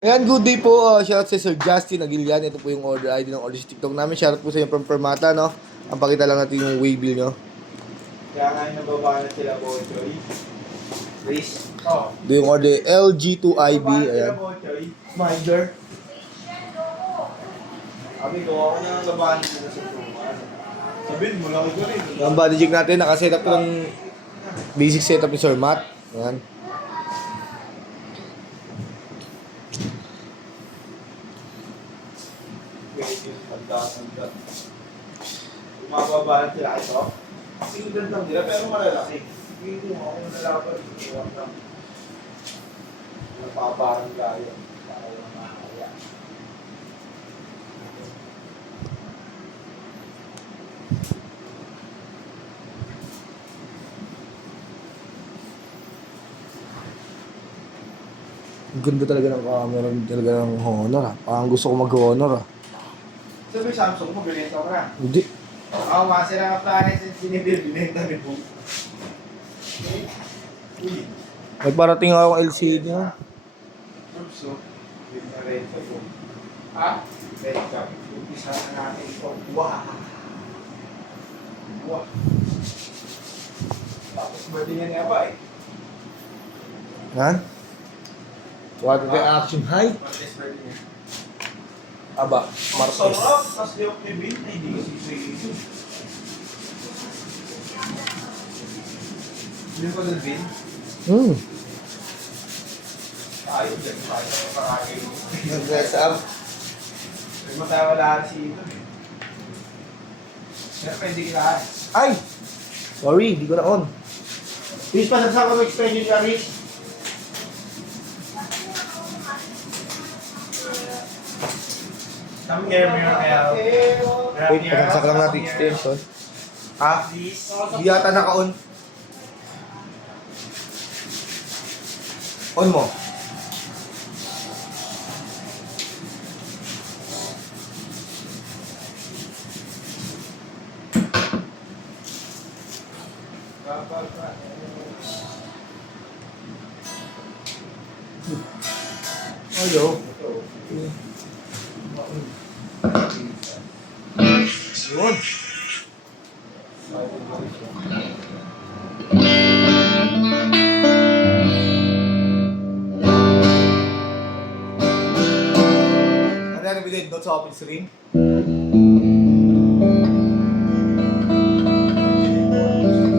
Ayan, good day po. Shoutout sa Sir Justin Aguilian. Ito po yung order ID ng order sa TikTok namin. Shoutout po sa inyo from Permata, no? Ang pakita lang natin yung way bill nyo. Kaya nga nababa na sila Bochoy. Please. Oh. Ito yung order LG2IB. Ayan. Minder. Sabi ko, ako na ang labahan nila sa tuman. Sabihin mo, laki ko rin. Ang body jig natin, nakasetup ko ng basic setup ni Sir Matt. Ayan. Handa. Umababa na sila ito. Single lang nila, pero malalaki. Hindi mo ako nalaban. Iwan lang. Napaparang gaya. Para yung mahaya. Ang ganda talaga ng camera, talaga ng Honor, ah. Parang gusto ko mag-Honor, ah. Sabi Samsung mo, binenta ko na. Hindi. Ako, masira ka planet since sinibir, binenta ni po. Uy. May parating akong LCD, ha? Oops, so. Binarenta ko. Ha? Binarenta. Umpisa na natin ito. Wow! Wow! Tapos birthday niya nga ba eh? Yan. What the action height? Martes birthday niya. Aba, Ang Martes. sarap! Tapos di ako kibin, hindi kasi sa'yo. Hindi ko doon bin? Tayo dyan, tayo sa paragay mo. Nag-dress up. Nagmatawa lahat si ito eh. Pero pwede kilaan. Ay! Sorry, di ko na on. Please, pasagsak ko mag-explain yung Rich. Come here, Mira, kaya. Wait, pagkaksak lang natin extension. Ha? Please. Di yata naka-on. On mo. Ayo. Yun. Ano na nabili? Notes sa office rin?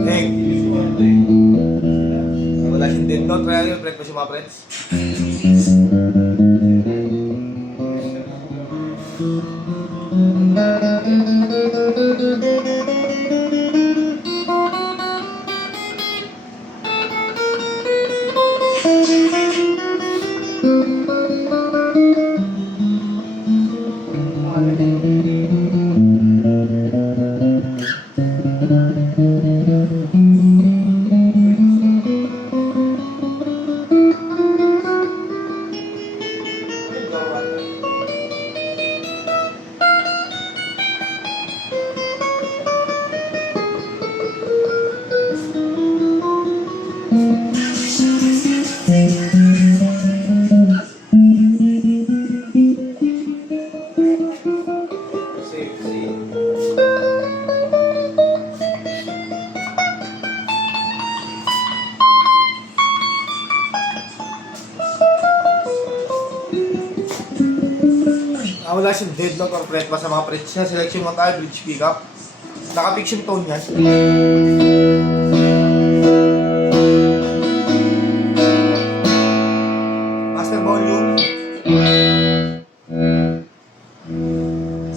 Hey. Wala siyang din note. Kaya yun, friend pa siya mga friends. Wala siyang deadlock or fret pa sa mga frets niya. Selection mo tayo, bridge pickup. Naka-fiction tone yan. Master volume.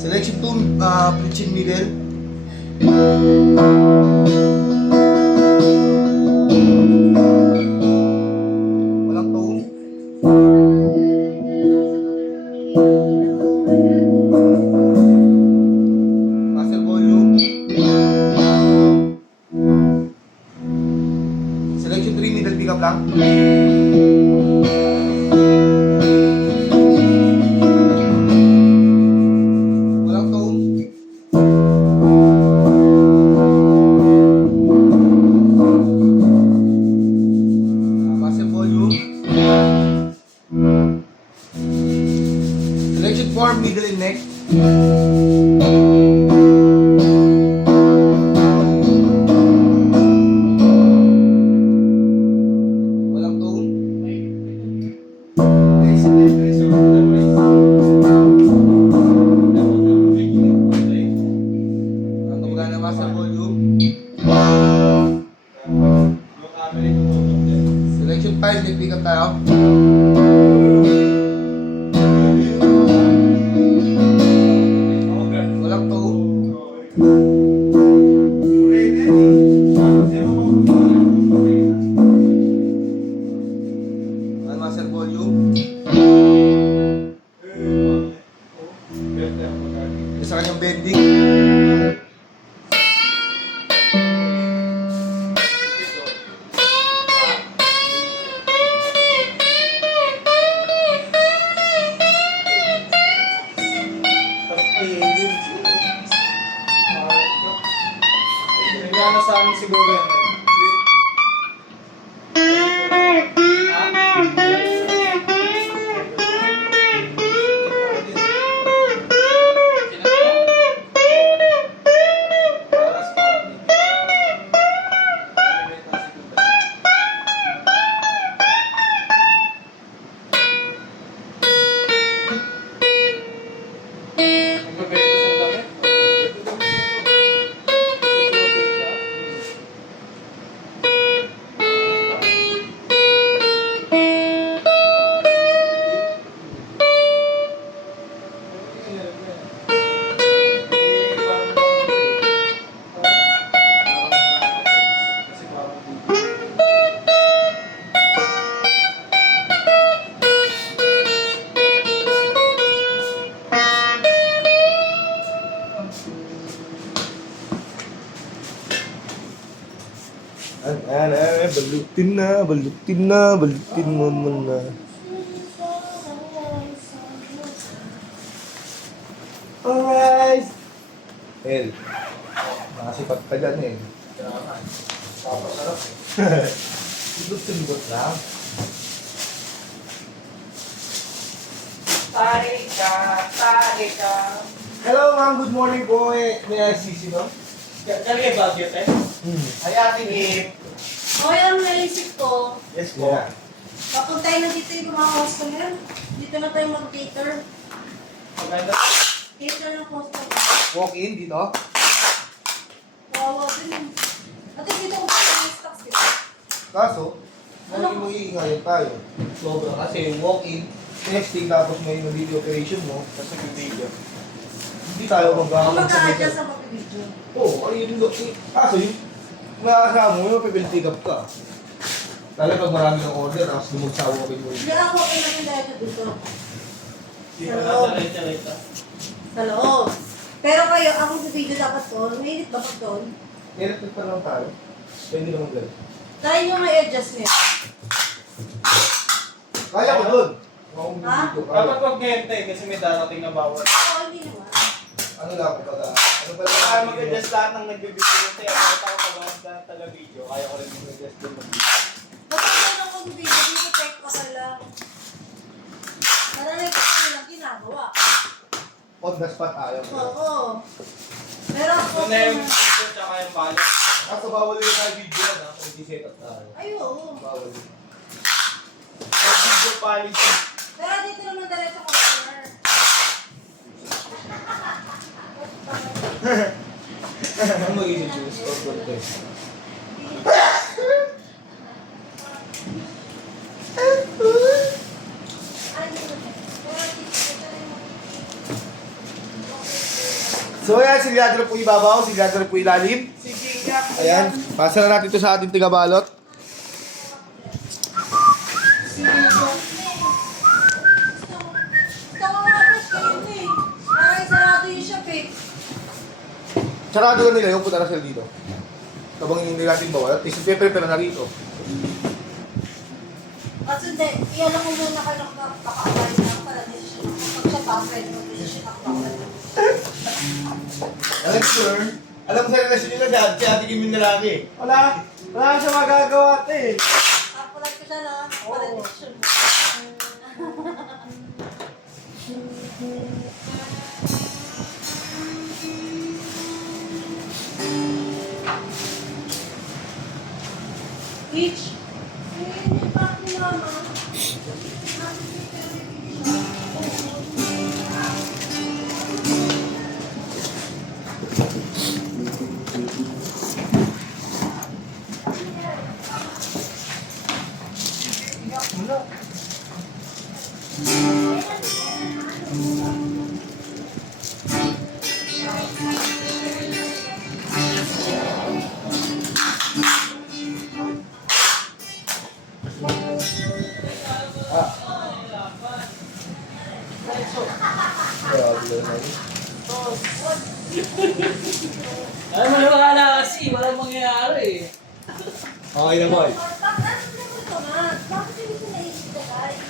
Selection tone, bridge in middle. Walang tone. Master volume. Selection 3, middle pickup lang. Walang tone. Selection form, middle and neck. Walang tone. Ang kumagana naman sa volume. Selection 5, may pick up tayo. Walang tone. Ang master volume. Sa kanyang bending. Nagano sa amin siguro yan. Balutin mo muna. Alright! El, nakasipat ka dyan eh. Papasarap eh. Sibot-sibot lang. Tari ka. Hello ma'am, good morning po eh. May ICC no? Kali yung budget eh? Ay, Ate Kim. Okay lang naisip ko. Yes po. Yeah. Papuntay na dito yung mga customer. Dito na tayo mag-cater. Maganda. Cater ng customer. Walk in dito. Wawa din. At dito kung may stocks dito. Kaso, naging mag-iingayan tayo. Sobra kasi walk in, testing tapos may video operation mo, Tapos nag-video. hindi tayo Kung magkakaroon mag-a-adjust sa mag-video. Oo, ayun do. Kaso yung makakasama mo, yung pipill up ka. Lalo pag marami ng order, tapos lumagsawa ka mo. Hindi ako okay na yung dahil dito. Dito na talay-talay. Sa loob. Pero kayo, ako sa video dapat to. Mainit ba pag doon? Electric pa lang tayo. Pwede naman gano'n. Try nyo may adjustment. Kaya ko doon. Kung Ha? video, Dapat kaya. mag-gente kasi may darating na bawal. Oo, hindi naman. Ano lang, kumbaga, ano ba lang? Kaya mag-adjust lahat ng nagbibigay kasi kahit ako pag taga-video, kaya ko rin mag-adjust din mag-video. Basta kayo ng mag-video, dito check pa ka lang. Naranig ko lang ginagawa. On the spot ayaw mo. Oo. Pero ako, Ito na yung video tsaka yung balik. Kaso bawal yung tayo video na, kung di-set up tayo. ay oo. Bawal yun. Yung video quality. Pero dito naman diretso customer. Ano mag-isip yung store contest? So ayan, silyadro po ibabaw, silyadro po ilalim. Sige nga. Ayan, pasa na natin ito sa ating tigabalot. Sarado na nila yung punta na sila dito. Habang hindi natin bawal, at least prepare na rito. Kasi hindi, iyan mo muna kayo nakakawal na para decision ako. Pag siya pa, pwede mo decision ako bawal. Alam sure, alam mo sa relasyon nila dad, si Ate Kim yung lalaki. Wala siya magagawa ate. Kapulat ko siya na, para Oo. decision mo. Each. Yung pack ni Mama. Ay, maniwala kasi, walang mangyayari. Okay na boy. Bakit ito na? Bakit hindi ko naisip ko guys?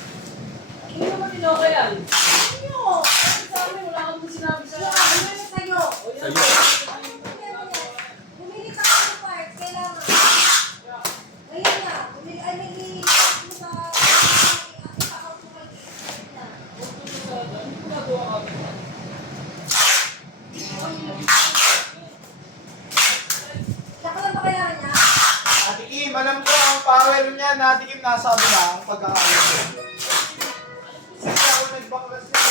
Hindi naman tinoka yan. Ano? Sa amin, wala kang sinabi sa Ano na sa'yo? O yan. Bumili ka ng part, kailangan. Ngayon na, bumili, ay may i-pack mo sa i-out mo kay na. Saka lang ba kailangan niya? Natikim, alam ko ang power niya, natikim nasabi na ang pagkakaroon. Kasi ako nagbaklas niya.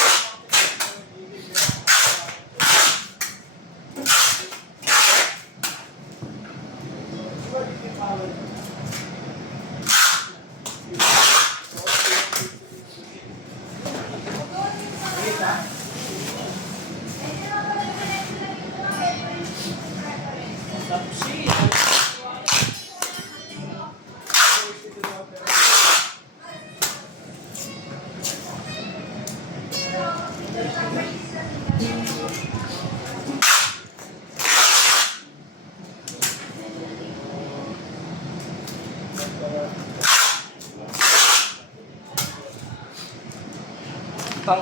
Tapsi. Tang.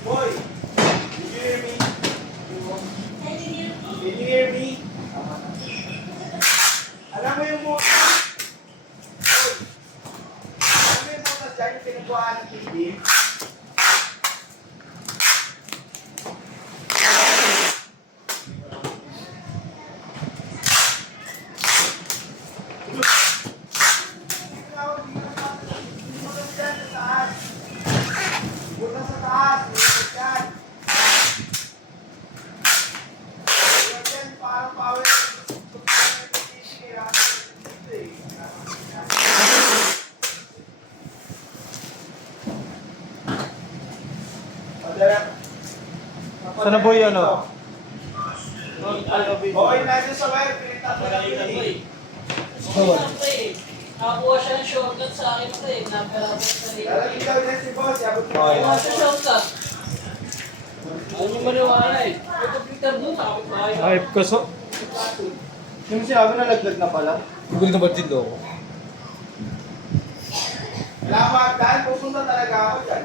Boy, did you hear me? Did you hear me? Alam mo yung mga... Boy, alam mo yung mga dyan yung pinagawa ng TV? Buta sa taas, buta dyan. Yan, parang power. Sana po yun, ano? Okay, nandiyan sa wire, pinagtatlo lang yun eh. Nakakuha siya ng shortcut sa akin ako eh. Napera ko sa rin. Lalagyan daw niya si boss, yabot mo. Okay. Nakakuha siya shortcut. Ano yung maniwala eh. May computer doon, nakapit bahay. Ay, kaso. Yung sinabi na laglag na pala. Gugulit na ba din ako? Kailangan dahil pupunta talaga ako dyan.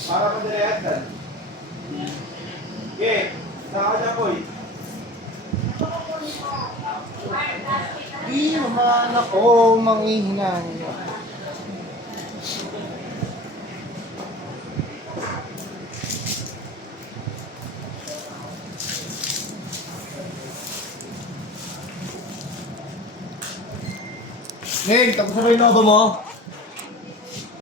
Para madalayan. Okay, saka dyan boy. Di naman ako manghihinang. Neng, tapos na ba yung nova mo?